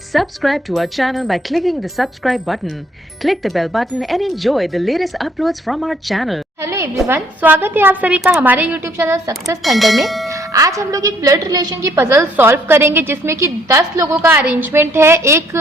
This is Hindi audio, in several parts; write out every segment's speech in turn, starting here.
Subscribe to our channel by clicking the subscribe button. Click the bell button and enjoy the latest uploads from our channel. Hello everyone, स्वागत है आप सभी का हमारे यूट्यूब चैनल सक्सेस थंडर में। आज हम लोग एक ब्लड रिलेशन की पजल सॉल्व करेंगे जिसमें कि 10 लोगों का अरेंजमेंट है। एक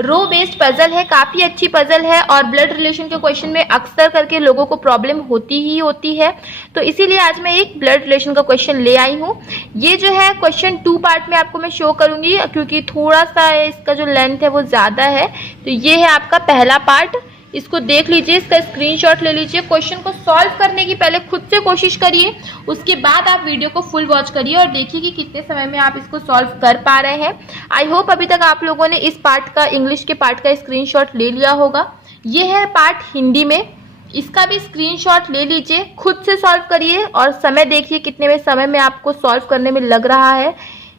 रो बेस्ड पजल है, काफ़ी अच्छी पजल है और ब्लड रिलेशन के क्वेश्चन में अक्सर करके लोगों को प्रॉब्लम होती ही होती है, तो इसीलिए आज मैं एक ब्लड रिलेशन का क्वेश्चन ले आई हूँ। ये जो है क्वेश्चन 2 पार्ट में आपको मैं शो करूँगी क्योंकि थोड़ा सा इसका जो लेंथ है वो ज़्यादा है। तो ये है आपका पहला पार्ट, इसको देख लीजिए, इसका स्क्रीनशॉट ले लीजिए। क्वेश्चन को सॉल्व करने की पहले खुद से कोशिश करिए, उसके बाद आप वीडियो को फुल वॉच करिए और देखिए कि कितने समय में आप इसको सॉल्व कर पा रहे हैं। आई होप अभी तक आप लोगों ने इस पार्ट का, इंग्लिश के पार्ट का स्क्रीनशॉट ले लिया होगा। ये है पार्ट हिंदी में, इसका भी स्क्रीनशॉट ले लीजिए, खुद से सॉल्व करिए और समय देखिए कितने में समय में आपको सॉल्व करने में लग रहा है।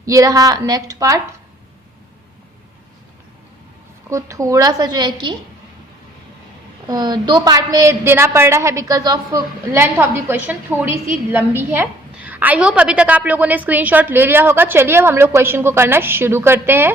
ये रहा नेक्स्ट पार्ट, को थोड़ा सा जो है कि 2 पार्ट में देना पड़ रहा है because of length of the question थोड़ी सी लंबी है। आई होप अभी तक आप लोगों ने स्क्रीनशॉट ले लिया होगा। चलिए अब हम लोग क्वेश्चन को करना शुरू करते हैं।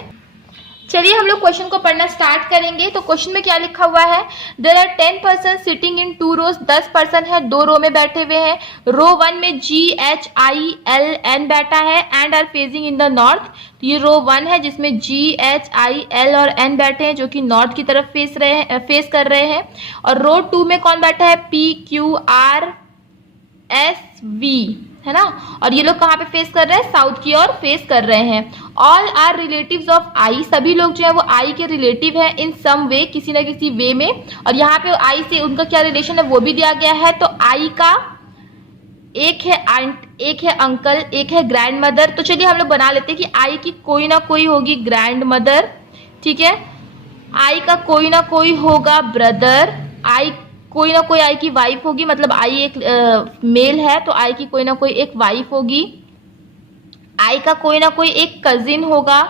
चलिए हम लोग क्वेश्चन को पढ़ना स्टार्ट करेंगे। तो क्वेश्चन में क्या लिखा हुआ है, there are 10 person sitting in 2 rows, 10 person है 2 रो में बैठे हुए हैं। रो 1 में GHILN बैठा है and are facing in the north. तो ये रो 1 है जिसमें GHIL और N बैठे हैं जो कि नॉर्थ की तरफ फेस कर रहे हैं। और रो 2 में कौन बैठा है, PQRSV, है ना। और ये लोग कहाँ पे फेस कर रहे हैं, साउथ की ओर फेस कर रहे हैं। ऑल आर रिलेटिव्स ऑफ आई, सभी लोग जो है वो आई के रिलेटिव है इन सम वे, किसी ना किसी वे में। और यहाँ पे आई से उनका क्या रिलेशन है वो भी दिया गया है। तो आई का एक है आंट, एक है अंकल, एक है ग्रैंड मदर। तो चलिए हम लोग बना लेते हैं कि आई की कोई ना कोई होगी ग्रैंड मदर, ठीक है। आई का कोई ना कोई होगा ब्रदर, आई कोई ना कोई आई की वाइफ होगी, मतलब आई एक मेल है तो आई की कोई ना कोई एक वाइफ होगी। आई का कोई ना कोई एक कजिन होगा,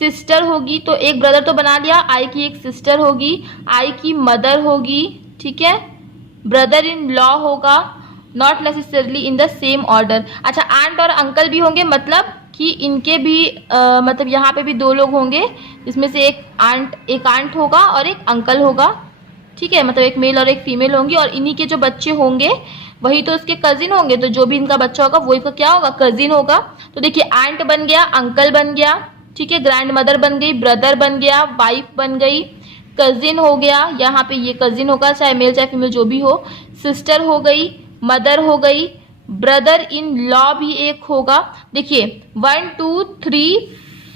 सिस्टर होगी, तो एक ब्रदर तो बना लिया, आई की एक सिस्टर होगी, आई की मदर होगी, ठीक है। ब्रदर इन लॉ होगा, not necessarily in the same order. अच्छा, आंट और अंकल भी होंगे, मतलब कि इनके भी मतलब यहाँ पे भी 2 लोग होंगे, इसमें से एक आंट होगा और एक अंकल होगा, ठीक है। मतलब एक मेल और एक फीमेल होंगी और इन्हीं के जो बच्चे होंगे वही तो इसके कजिन होंगे, तो जो भी इनका बच्चा होगा वही का क्या होगा, कजिन होगा। तो देखिए आंट बन गया, अंकल बन गया, ठीक है, ग्रैंड मदर बन गई, ब्रदर बन गया, वाइफ बन गई, कजिन हो गया, यहाँ पे ये कजिन होगा चाहे मेल चाहे फीमेल जो भी हो, सिस्टर हो गई, मदर हो गई, ब्रदर इन लॉ भी एक होगा। देखिए 1 2 3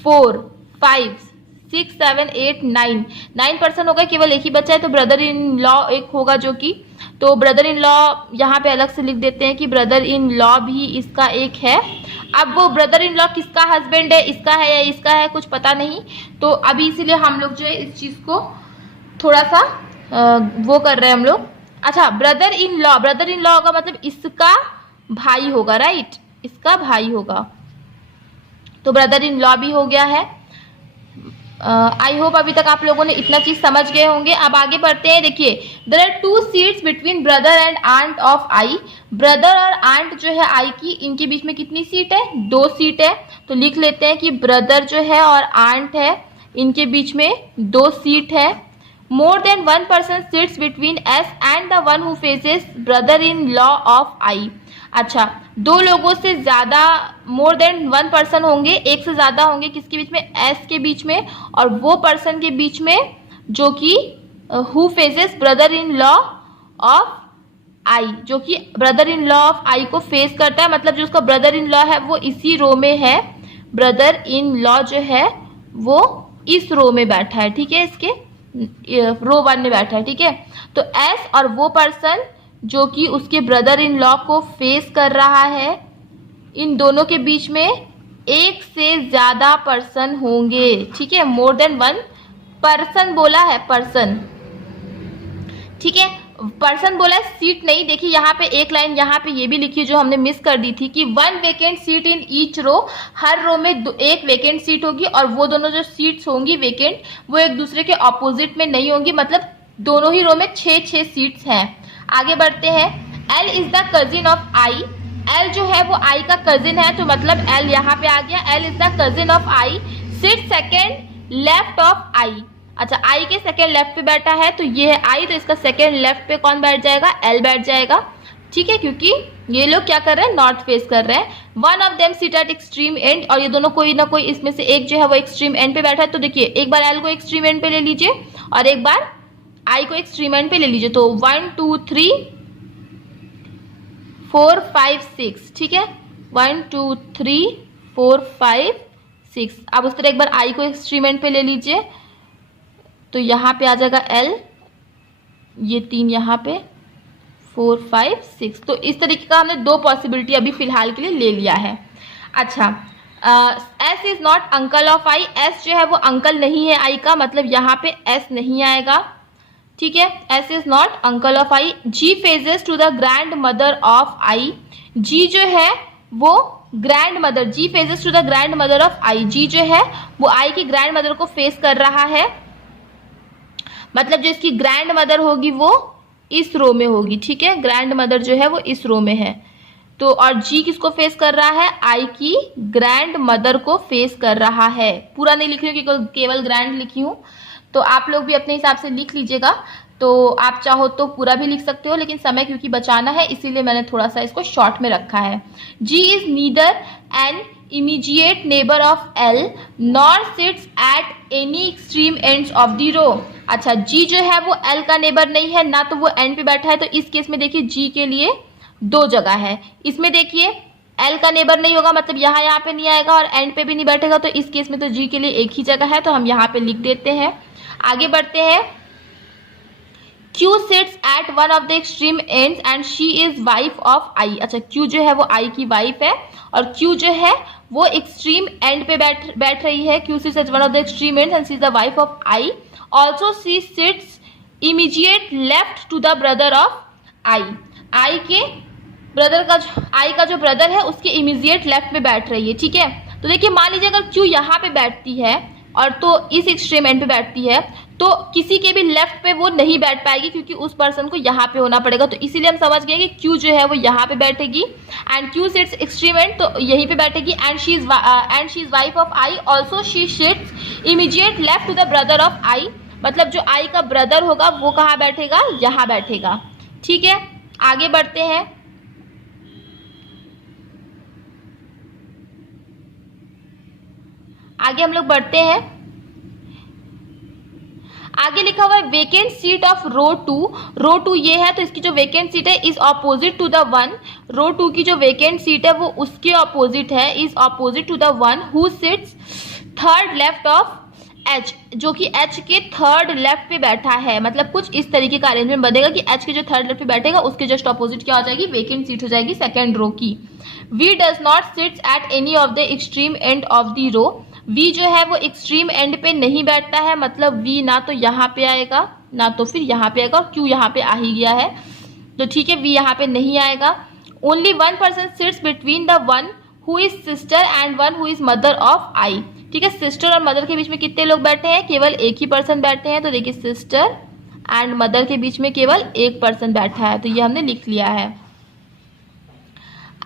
4 5 6 7 8 9 पर्सन हो गए, केवल एक ही बच्चा है तो ब्रदर इन लॉ एक होगा, जो कि तो ब्रदर इन लॉ यहाँ पे अलग से लिख देते हैं कि ब्रदर इन लॉ भी इसका एक है। अब वो ब्रदर इन लॉ किसका हस्बैंड है, इसका है या इसका है कुछ पता नहीं, तो अभी इसीलिए हम लोग जो है इस चीज को थोड़ा सा वो कर रहे हैं हम लोग। अच्छा, ब्रदर इन लॉ होगा मतलब इसका भाई होगा, राइट, इसका भाई होगा, तो ब्रदर इन लॉ भी हो गया है। आई होप अभी तक आप लोगों ने इतना चीज समझ गए होंगे। अब आगे बढ़ते हैं। देखिए there are 2 seats between brother and aunt of I. Brother और आंट जो है आई की, इनके बीच में कितनी सीट है, 2 सीट है। तो लिख लेते हैं कि ब्रदर जो है और आंट है इनके बीच में 2 सीट है। More than 1 person seats between S and the one who faces brother in law of I. अच्छा, 2 लोगों से ज्यादा, मोर देन 1 पर्सन होंगे, एक से ज्यादा होंगे किसके बीच में, एस के बीच में, और वो पर्सन के बीच में जो कि who faces brother in law of I, जो कि brother in law of I को फेस करता है, मतलब जो उसका ब्रदर इन लॉ है वो इसी रो में है, ब्रदर इन लॉ जो है वो इस रो में बैठा है, ठीक है, इसके रो 1 में बैठा है, ठीक है। तो एस और वो पर्सन जो कि उसके ब्रदर इन लॉ को फेस कर रहा है, इन दोनों के बीच में एक से ज्यादा पर्सन होंगे, ठीक है। मोर देन 1 पर्सन बोला है, पर्सन, ठीक है, पर्सन बोला है, सीट नहीं। देखिए यहाँ पे एक लाइन यहाँ पे ये भी लिखी जो हमने मिस कर दी थी कि 1 vacant seat in each row, हर रो में एक वेकेंट सीट होगी और वो दोनों जो सीट्स होंगी वेकेंट वो एक दूसरे के ऑपोजिट में नहीं होंगी, मतलब दोनों ही रो में 6-6 सीट्स हैं। आगे बढ़ते हैं। L is the cousin of I, L जो है वो I का कजिन है, तो मतलब L यहाँ पे आ गया। L is the cousin of I, seat second left of I। अच्छा, I के सेकेंड लेफ्ट पे बैठा है, तो ये है I, तो इसका सेकेंड लेफ्ट पे कौन बैठ जाएगा? L बैठ जाएगा, ठीक है, क्योंकि ये लोग क्या कर रहे हैं? नॉर्थ फेस कर रहे हैं। One of them sit at extreme and, और ये दोनों कोई ना कोई इसमें से एक जो है वो एक्सट्रीम एंड पे बैठा है। तो देखिए, एक बार L को एक्सट्रीम एंड पे ले लीजिए और एक बार I को एक्सट्रीम एंड पे ले लीजिए। तो 1 2 3 4 5 6, ठीक है, 1 2 3 4 5 6। अब उस तरह एक बार I को एक्सट्रीम एंड पे ले लीजिए, तो यहाँ पे आ जाएगा L, ये 3 यहाँ पे, 4 5 6। तो इस तरीके का हमने दो पॉसिबिलिटी अभी फिलहाल के लिए ले लिया है। अच्छा, S is not uncle of I, S जो है वो अंकल नहीं है I का, मतलब यहाँ पे S नहीं आएगा, ठीक है, S is not uncle of I। G faces to the grand mother of I, G जो है वो grand mother, G faces to the grand mother of I, G जो है वो I की ग्रैंड मदर को फेस कर रहा है, मतलब जो इसकी ग्रैंड मदर होगी वो इस रो में होगी, ठीक है, ग्रैंड मदर जो है वो इस रो में है। तो और G किसको फेस कर रहा है? I की ग्रैंड मदर को फेस कर रहा है। पूरा नहीं लिख रही हूँ, केवल ग्रैंड लिखी हूँ, तो आप लोग भी अपने हिसाब से लिख लीजिएगा। तो आप चाहो तो पूरा भी लिख सकते हो, लेकिन समय क्योंकि बचाना है इसीलिए मैंने थोड़ा सा इसको शॉर्ट में रखा है। G is neither an immediate neighbour of L nor sits at any extreme ends of the row. अच्छा, G जो है वो L का नेबर नहीं है, ना तो वो एंड पे बैठा है, तो इस केस में देखिए G के लिए दो जगह है। इसमें देखिए L का नेबर नहीं होगा, मतलब यहाँ पे नहीं आएगा और एंड पे भी नहीं बैठेगा, तो इस केस में तो G के लिए एक ही जगह है, तो हम यहाँ पे लिख देते हैं। आगे बढ़ते हैं। Q sits at one of the extreme ends and she is wife of I। अच्छा, Q जो है वो I की वाइफ है और Q जो है वो एक्सट्रीम एंड पे बैठ रही है। Q sits at one of the extreme ends and she is the wife of I। Also she sits immediate left to the brother of I। I के ब्रदर का I का जो ब्रदर है उसके इमीडिएट लेफ्ट में बैठ रही है, ठीक है। तो देखिए, मान लीजिए अगर Q यहाँ पे बैठती है और तो इस एक्सट्रीम एंड पे बैठती है, तो किसी के भी लेफ्ट पे वो नहीं बैठ पाएगी, क्योंकि उस पर्सन को यहाँ पे होना पड़ेगा। तो इसीलिए हम समझ गए कि Q जो है वो यहाँ पे बैठेगी and Q sits extreme end, तो यहीं पे बैठेगी। And she is wife of I, also she sits immediate left to the brother of I, मतलब जो I का ब्रदर होगा वो कहाँ बैठेगा? यहाँ बैठेगा, ठीक है। आगे बढ़ते हैं। आगे हम लोग बढ़ते हैं। आगे लिखा हुआ है vacant seat of row 2। Row 2 ये है, तो इसकी जो वेकेंट सीट है is opposite to the one. Row 2 की जो वेकेंट सीट है वो उसके ऑपोजिट है, is opposite to the one who sits third left of H, जो कि H के थर्ड लेफ्ट पे बैठा है। मतलब कुछ इस तरीके का अरेंजमेंट बनेगा कि H के जो थर्ड लेफ्ट पे बैठेगा उसके जस्ट ऑपोजिट क्या हो जाएगी? वेकेंट सीट हो जाएगी सेकेंड रो की। V does not sits at any of the extreme end of the row. V जो है वो एक्सट्रीम एंड पे नहीं बैठता है, मतलब V ना तो यहाँ पे आएगा ना तो फिर यहाँ पे आएगा, और Q यहाँ पे आ ही गया है, तो ठीक है, V यहाँ पे नहीं आएगा। Only one person sits between the one who is sister and one who is mother of I। ठीक है, सिस्टर और मदर के बीच में कितने लोग बैठे हैं? केवल एक ही पर्सन बैठे हैं। तो देखिए, सिस्टर एंड मदर के बीच में केवल एक पर्सन बैठा है, तो ये हमने लिख लिया है।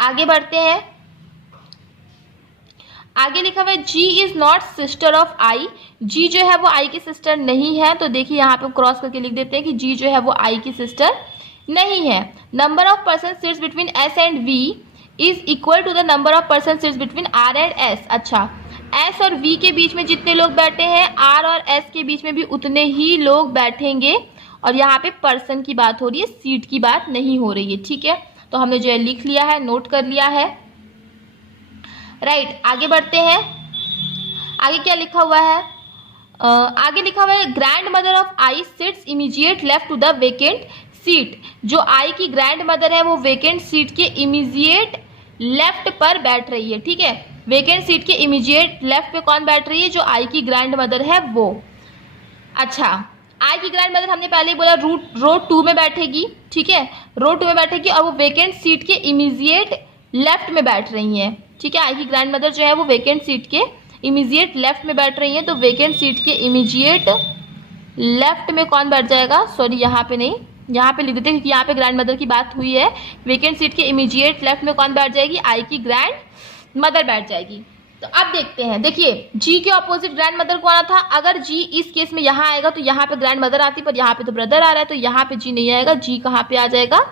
आगे बढ़ते हैं। आगे लिखा हुआ है G is not sister of I। G जो है वो I की सिस्टर नहीं है, तो देखिए यहाँ पे क्रॉस करके लिख देते हैं कि G जो है वो I की सिस्टर नहीं है। Number of person sits between S and V is equal to the number of person sits between R and S। अच्छा, S और V के बीच में जितने लोग बैठे हैं, R और S के बीच में भी उतने ही लोग बैठेंगे, और यहाँ पे पर्सन की बात हो रही है, सीट की बात नहीं हो रही है, ठीक है। तो हमने जो है लिख लिया है, नोट कर लिया है, राइट। आगे बढ़ते हैं। आगे क्या लिखा हुआ है? आगे लिखा हुआ है grand mother of I sits immediate left to the vacant seat. जो I की ग्रैंड मदर है वो वेकेंट सीट के इमीडिएट लेफ्ट पर बैठ रही है, ठीक है। वेकेंट सीट के इमीडिएट लेफ्ट पे कौन बैठ रही है? जो I की ग्रैंड मदर है वो। अच्छा, I की ग्रैंड मदर हमने पहले ही बोला रो 2 में बैठेगी, ठीक है, रो 2 में बैठेगी, और वो वेकेंट सीट के इमीडिएट लेफ्ट में बैठ रही है, ठीक है। I की ग्रैंड मदर जो है वो वेकेंट सीट के इमीडिएट लेफ्ट में बैठ रही है, तो वेकेंट सीट के इमीडिएट लेफ्ट में कौन बैठ जाएगा? सॉरी, यहाँ पे नहीं, यहाँ पे लिख देते हैं क्योंकि यहाँ पे ग्रैंड मदर की बात हुई है। वेकेंट सीट के इमीडिएट लेफ्ट में कौन बैठ जाएगी, आई की ग्रैंड मदर बैठ जाएगी। तो अब देखते हैं, देखिए जी के ऑपोजिट ग्रैंड मदर कौन था, अगर जी इस केस में यहाँ आएगा तो यहाँ पे ग्रैंड मदर आती, पर यहाँ पे तो ब्रदर आ रहा है, तो यहाँ पे जी नहीं आएगा, जी कहाँ पे आ जाएगा,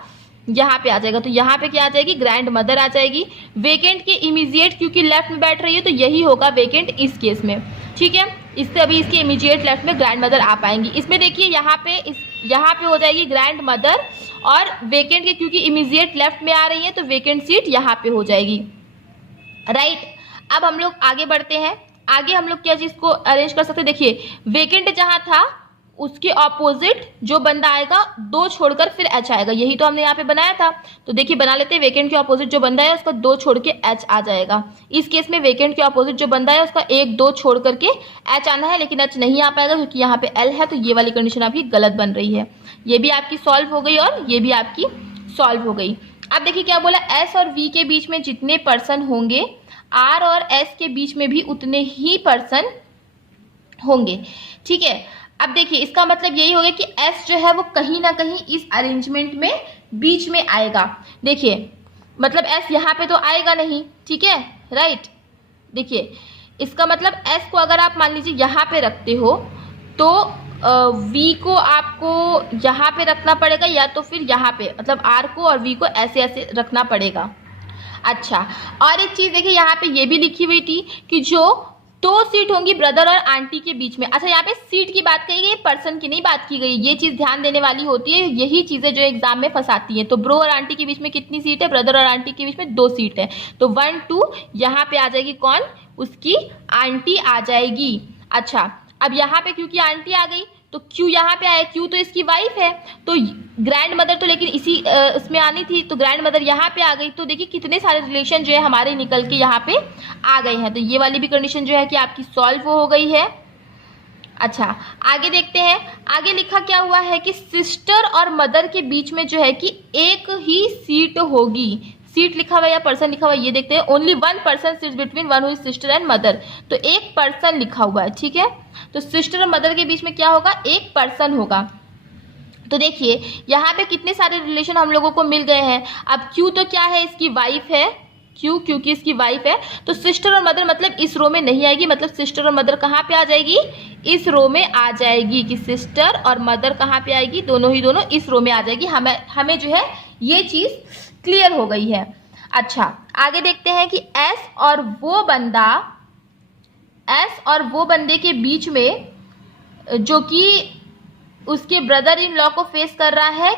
यहाँ पे आ जाएगा। तो यहाँ पे क्या आ जाएगी, ग्रैंड मदर आ जाएगी। वेकेंट के इमीडिएट क्योंकि लेफ्ट में बैठ रही है तो यही होगा वेकेंट इस केस में, ठीक है। इससे अभी इसके इमीडिएट लेफ्ट में ग्रैंड मदर आ पाएंगी। इसमें देखिए यहाँ पे हो जाएगी ग्रैंड मदर, और वेकेंट के क्योंकि इमीडिएट लेफ्ट में आ रही है तो वेकेंट सीट यहाँ पे हो जाएगी, राइट। अब हम लोग आगे बढ़ते हैं। आगे हम लोग क्या चीज को अरेंज कर सकते हैं, देखिए वेकेंट जहां था उसके ऑपोजिट जो बंदा आएगा, दो छोड़कर फिर एच आएगा, यही तो हमने यहाँ पे बनाया था। तो देखिए बना लेते हैं, वेकेंट के ऑपोजिट जो बंदा है उसका दो छोड़ के एच आ जाएगा। इस केस में वेकेंट के ऑपोजिट जो बंदा है उसका एक दो छोड़ करके एच आना है, लेकिन एच नहीं आ पाएगा क्योंकि यहाँ पे एल है, तो ये वाली कंडीशन आपकी गलत बन रही है। ये भी आपकी सॉल्व हो गई और ये भी आपकी सॉल्व हो गई। अब देखिए क्या बोला, एस और वी के बीच में जितने पर्सन होंगे आर और एस के बीच में भी उतने ही पर्सन होंगे, ठीक है। अब देखिए इसका मतलब यही हो गया कि एस जो है वो कहीं ना कहीं इस अरेंजमेंट में बीच में आएगा। देखिए मतलब एस यहाँ पे तो आएगा नहीं, ठीक है, राइट। देखिए इसका मतलब एस को अगर आप मान लीजिए यहाँ पे रखते हो तो वी को आपको यहाँ पे रखना पड़ेगा, या तो फिर यहाँ पे मतलब आर को और वी को ऐसे ऐसे रखना पड़ेगा। अच्छा, और एक चीज देखिए यहाँ पे ये भी लिखी हुई थी कि जो दो सीट होंगी ब्रदर और आंटी के बीच में। अच्छा, यहाँ पे सीट की बात कही गई, पर्सन की नहीं बात की गई। ये चीज ध्यान देने वाली होती है, यही चीजें जो एग्जाम में फंसाती है। तो ब्रो और आंटी के बीच में कितनी सीट है, ब्रदर और आंटी के बीच में 2 सीट है, तो 1 2 यहाँ पे आ जाएगी कौन, उसकी आंटी आ जाएगी। अच्छा, अब यहाँ पे क्योंकि आंटी आ गई तो क्यू यहाँ पे आया, क्यू तो इसकी वाइफ है, तो ग्रैंड मदर तो लेकिन इसी उसमें आनी थी, तो ग्रैंड मदर यहाँ पे आ गई। तो देखिए कितने सारे रिलेशन जो है हमारे निकल के यहाँ पे आ गए हैं। तो ये वाली भी कंडीशन जो है कि आपकी सॉल्व हो गई है। अच्छा, आगे देखते हैं। आगे लिखा क्या हुआ है कि सिस्टर और मदर के बीच में जो है कि एक ही सीट होगी। सीट लिखा हुआ या पर्सन लिखा हुआ, ये देखते हैं। Only 1 person sits between one who is sister and mother, तो एक पर्सन लिखा हुआ है, ठीक है। तो सिस्टर और मदर के बीच में क्या होगा, एक पर्सन होगा। तो देखिए यहाँ पे कितने सारे रिलेशन हम लोगों को मिल गए हैं। अब क्यू तो क्या है, इसकी वाइफ है, क्यू क्योंकि इसकी वाइफ है, तो सिस्टर और मदर मतलब इस रो में नहीं आएगी, मतलब सिस्टर और मदर कहाँ पे आ जाएगी, इस रो में आ जाएगी। कि सिस्टर और मदर कहाँ पे आएगी, दोनों ही दोनों इस रो में आ जाएगी। हमें जो है ये चीज क्लियर हो गई है। अच्छा, आगे देखते हैं कि एस और वो बंदे के बीच में जो कि उसके ब्रदर इन लॉ को फेस कर रहा है,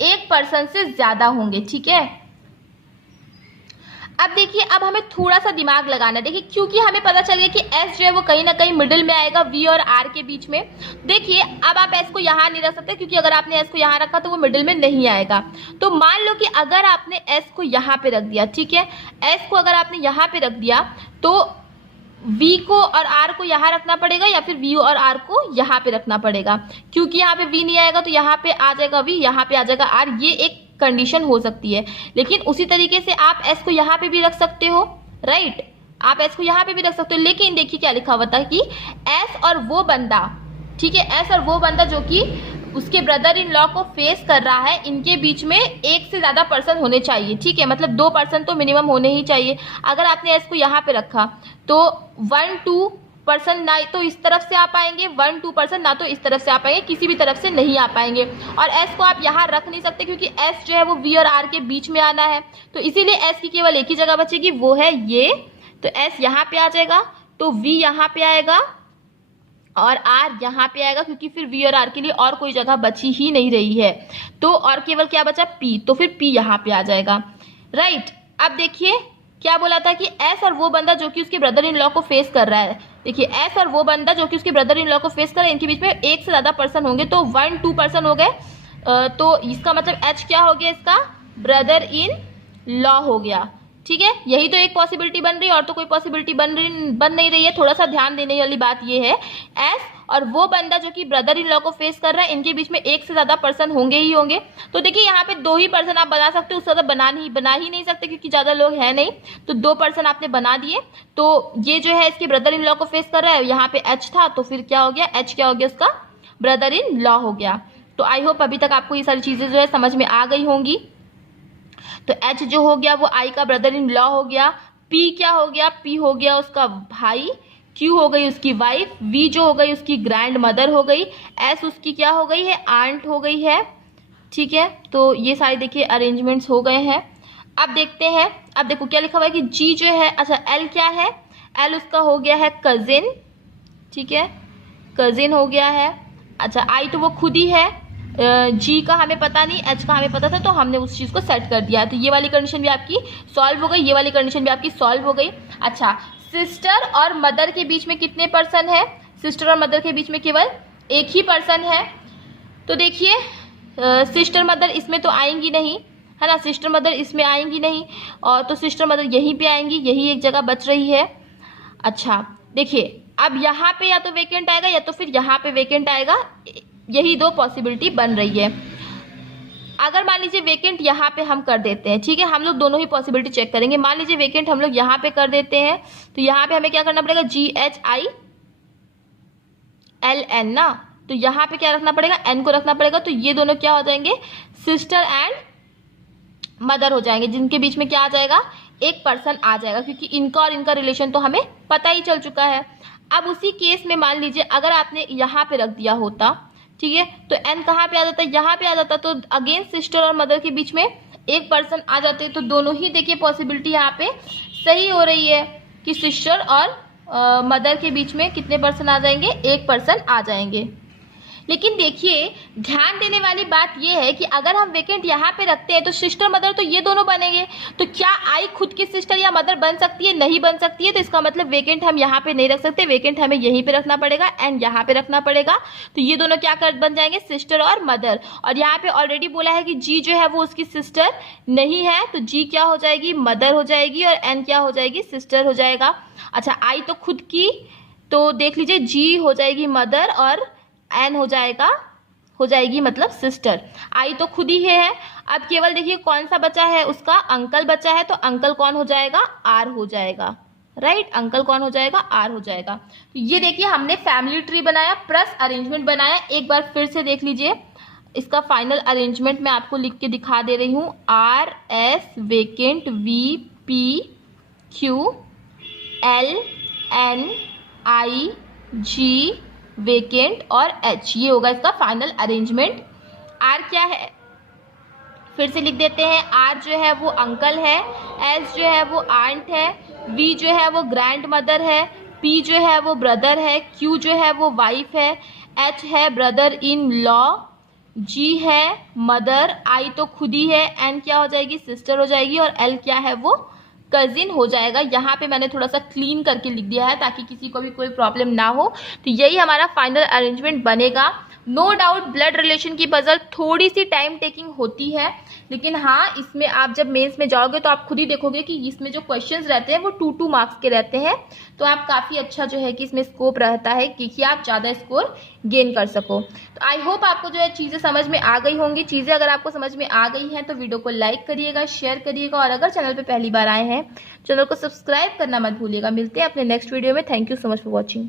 एक पर्सन से ज्यादा होंगे, ठीक है। अब देखिए, अब हमें थोड़ा सा दिमाग लगाना है। देखिए क्योंकि हमें पता चल गया कि एस जो है वो कहीं ना कहीं मिडिल में आएगा, वी और आर के बीच में। देखिए अब आप एस को यहाँ नहीं रख सकते, क्योंकि अगर आपने एस को यहाँ रखा तो वो मिडिल में नहीं आएगा। तो मान लो कि अगर आपने एस को यहाँ पे रख दिया, ठीक है, एस को अगर आपने यहाँ पे रख दिया तो वी को और आर को यहाँ रखना पड़ेगा, या फिर वी और आर को यहाँ पे रखना पड़ेगा। क्योंकि यहाँ पे वी नहीं आएगा तो यहाँ पे आ जाएगा वी, यहाँ पे आ जाएगा आर। ये एक कंडीशन हो सकती है। लेकिन उसी तरीके से आप एस को यहाँ पे भी रख सकते हो, राइट, आप एस को यहाँ पे भी रख सकते हो। लेकिन देखिए क्या लिखा हुआ था कि एस और वो बंदा, ठीक है, एस और वो बंदा जो कि उसके ब्रदर इन लॉ को फेस कर रहा है, इनके बीच में एक से ज्यादा पर्सन होने चाहिए, ठीक है, मतलब 2 पर्सन तो मिनिमम होने ही चाहिए। अगर आपने एस को यहाँ पे रखा तो 1 2 पर्सन ना तो इस तरफ से आ पाएंगे, 1 2 पर्सन ना तो इस तरफ से आ पाएंगे, किसी भी तरफ से नहीं आ पाएंगे। और एस को आप यहाँ रख नहीं सकते क्योंकि एस जो है वो वी और आर के बीच में आना है, तो इसीलिए एस की केवल एक ही जगह बचेगी, वो है ये। तो एस यहाँ पे आ जाएगा, तो वी यहाँ पे आएगा और आर यहाँ पे आएगा, क्योंकि फिर वी और आर के लिए और कोई जगह बची ही नहीं रही है। तो और केवल क्या बचा, पी, तो फिर पी यहाँ पे आ जाएगा, राइट। अब देखिए क्या बोला था कि एस और वो बंदा जो कि उसके ब्रदर इन लॉ को फेस कर रहा है, देखिए एस और वो बंदा जो कि उसके ब्रदर इन लॉ को फेस कर रहा है, इनके बीच में एक से ज्यादा पर्सन होंगे, तो 1 2 पर्सन हो गए। तो इसका मतलब एच क्या हो गया, इसका ब्रदर इन लॉ हो गया, ठीक है। यही तो एक पॉसिबिलिटी बन रही है, और तो कोई पॉसिबिलिटी बन नहीं रही है। थोड़ा सा ध्यान देने वाली बात ये है, एस और वो बंदा जो कि ब्रदर इन लॉ को फेस कर रहा है, इनके बीच में एक से ज्यादा पर्सन होंगे ही होंगे। तो देखिए यहाँ पे 2 ही पर्सन आप बना सकते हो, उससे ज्यादा बना ही नहीं सकते क्योंकि ज्यादा लोग हैं नहीं। तो 2 पर्सन आपने बना दिए। तो ये जो है इसके ब्रदर इन लॉ को फेस कर रहा है, यहाँ पे एच था, तो फिर क्या हो गया, एच क्या हो गया, उसका ब्रदर इन लॉ हो गया। तो आई होप अभी तक आपको ये सारी चीजें जो है समझ में आ गई होंगी। तो H जो हो गया वो I का ब्रदर इन लॉ हो गया, P क्या हो गया, P हो गया उसका भाई, Q हो गई उसकी वाइफ, V जो हो गई उसकी ग्रैंड मदर हो गई, S उसकी क्या हो गई है, आंट हो गई है। ठीक है, तो ये सारे देखिए अरेंजमेंट्स हो गए हैं। अब देखते हैं, अब देखो क्या लिखा हुआ है कि G जो है, अच्छा L क्या है, L उसका हो गया है कजिन। ठीक है, कजिन हो गया है। अच्छा I तो वो खुद ही है, G का हमें पता नहीं, H का हमें पता था, तो हमने उस चीज को सेट कर दिया। तो ये वाली कंडीशन भी आपकी सॉल्व हो गई, ये वाली कंडीशन भी आपकी सॉल्व हो गई। अच्छा, सिस्टर और मदर के बीच में कितने पर्सन है, सिस्टर और मदर के बीच में केवल एक ही पर्सन है। तो देखिए सिस्टर मदर इसमें तो आएंगी नहीं, है ना, सिस्टर मदर इसमें आएंगी नहीं, और तो सिस्टर मदर यहीं पे आएंगी, यही एक जगह बच रही है। अच्छा देखिए, अब यहाँ पे या तो वेकेंट आएगा या तो फिर यहाँ पे वेकेंट आएगा, यही दो पॉसिबिलिटी बन रही है। अगर मान लीजिए वेकेंट यहाँ पे हम कर देते हैं, ठीक है, हम लोग दोनों ही पॉसिबिलिटी चेक करेंगे। मान लीजिए वेकेंट हम लोग यहाँ पे कर देते हैं, तो यहाँ पे हमें क्या करना पड़ेगा, GHILN ना, तो यहाँ पे क्या रखना पड़ेगा, N को रखना पड़ेगा। तो ये दोनों क्या हो जाएंगे, सिस्टर एंड मदर हो जाएंगे, जिनके बीच में क्या आ जाएगा, एक पर्सन आ जाएगा, क्योंकि इनका और इनका रिलेशन तो हमें पता ही चल चुका है। अब उसी केस में मान लीजिए अगर आपने यहाँ पे रख दिया होता, ठीक है, तो N कहाँ पे आ जाता है, यहाँ पे आ जाता, तो अगेन सिस्टर और मदर के बीच में एक पर्सन आ जाते। तो दोनों ही देखिए पॉसिबिलिटी यहाँ पे सही हो रही है कि सिस्टर और मदर के बीच में कितने पर्सन आ जाएंगे, एक पर्सन आ जाएंगे। लेकिन देखिए ध्यान देने वाली बात यह है कि अगर हम वेकेंट यहाँ पे रखते हैं तो सिस्टर मदर तो ये दोनों बनेंगे, तो क्या आई खुद की सिस्टर या मदर बन सकती है, नहीं बन सकती है। तो इसका मतलब वेकेंट हम यहाँ पे नहीं रख सकते, वेकेंट हमें यहीं पे रखना पड़ेगा एंड यहाँ पे रखना पड़ेगा। तो ये दोनों क्या कर बन जाएंगे, सिस्टर और मदर। और यहाँ पे ऑलरेडी बोला है कि जी जो है वो उसकी सिस्टर नहीं है, तो जी क्या हो जाएगी, मदर हो जाएगी, और एन क्या हो जाएगी, सिस्टर हो जाएगा। अच्छा आई तो खुद की, तो देख लीजिए जी हो जाएगी मदर और एन हो जाएगी मतलब सिस्टर। आई तो खुद ही है। अब केवल देखिए कौन सा बचा है, उसका अंकल बचा है, तो अंकल कौन हो जाएगा, आर हो जाएगा, राइट, अंकल कौन हो जाएगा, आर हो जाएगा। तो ये देखिए हमने फैमिली ट्री बनाया प्लस अरेंजमेंट बनाया। एक बार फिर से देख लीजिए, इसका फाइनल अरेंजमेंट मैं आपको लिख के दिखा दे रही हूँ। R S vacant, V P Q, L N I G vacant और H, ये होगा इसका फाइनल अरेंजमेंट। R क्या है, फिर से लिख देते हैं। R जो है वो अंकल है, S जो है वो आंट है, V जो है वो ग्रैंड मदर है, P जो है वो ब्रदर है, Q जो है वो वाइफ है, H है ब्रदर इन लॉ, G है मदर, I तो खुद ही है, N क्या हो जाएगी, सिस्टर हो जाएगी, और L क्या है वो कजिन हो जाएगा। यहाँ पे मैंने थोड़ा सा क्लीन करके लिख दिया है ताकि किसी को भी कोई प्रॉब्लम ना हो। तो यही हमारा फाइनल अरेंजमेंट बनेगा। नो डाउट ब्लड रिलेशन की पजल थोड़ी सी टाइम टेकिंग होती है, लेकिन हाँ इसमें आप जब मेंस में जाओगे तो आप खुद ही देखोगे कि इसमें जो क्वेश्चंस रहते हैं वो 2-2 मार्क्स के रहते हैं। तो आप काफ़ी अच्छा जो है कि इसमें स्कोप रहता है कि आप ज़्यादा स्कोर गेन कर सको। तो आई होप आपको जो है चीज़ें समझ में आ गई होंगी। चीज़ें अगर आपको समझ में आ गई हैं तो वीडियो को लाइक करिएगा, शेयर करिएगा, और अगर चैनल पर पहली बार आए हैं चैनल को सब्सक्राइब करना मत भूलिएगा। मिलते हैं अपने नेक्स्ट वीडियो में। Thank you so much for watching.